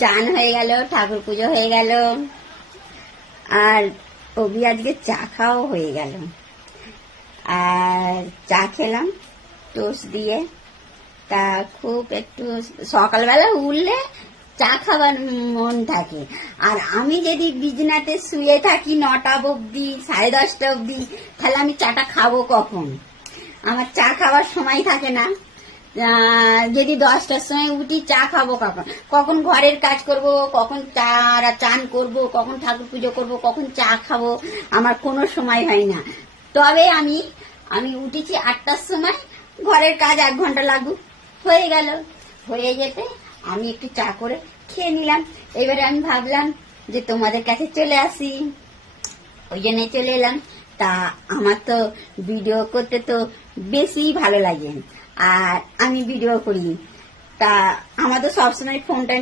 চান হয়ে গেল, ঠাকুর পুজো হয়ে গেল, আর অভি আজকে চা খাওয়া হয়ে গেল। আর চা খেলাম টোস্ট দিয়ে। তা খুব একটু সকালবেলা উঠলে চা খাবার মন থাকে। আর আমি যদি বিছানাতে শুয়ে থাকি 9টা অবধি, 10:30টা অবধি, তাহলে আমি চাটা খাবো কখন? আমার চা খাবার সময় থাকে না। যদি 10টার সময় উঠি, চা খাবো কখন? কখন ঘরের কাজ করব, কখন চান করব, কখন ঠাকুর পুজো করব, কখন চা খাবো, আমার কোনো সময় হয় না। তবে আমি উঠেছি 8টার সময়, ঘরের কাজ 1 ঘন্টা লাগুক, হয়ে গেল। হয়ে যেতে আমি একটু চা করে খেয়ে নিলাম। এবারে আমি ভাবলাম যে তোমাদের কাছে চলে আসি, ওই জন্য চলে এলাম। তা আমার তো ভিডিও করতে তো বেশি ভালো লাগে, আর আমি ভিডিও করি। তা আমার তো সবসময় ফোনটা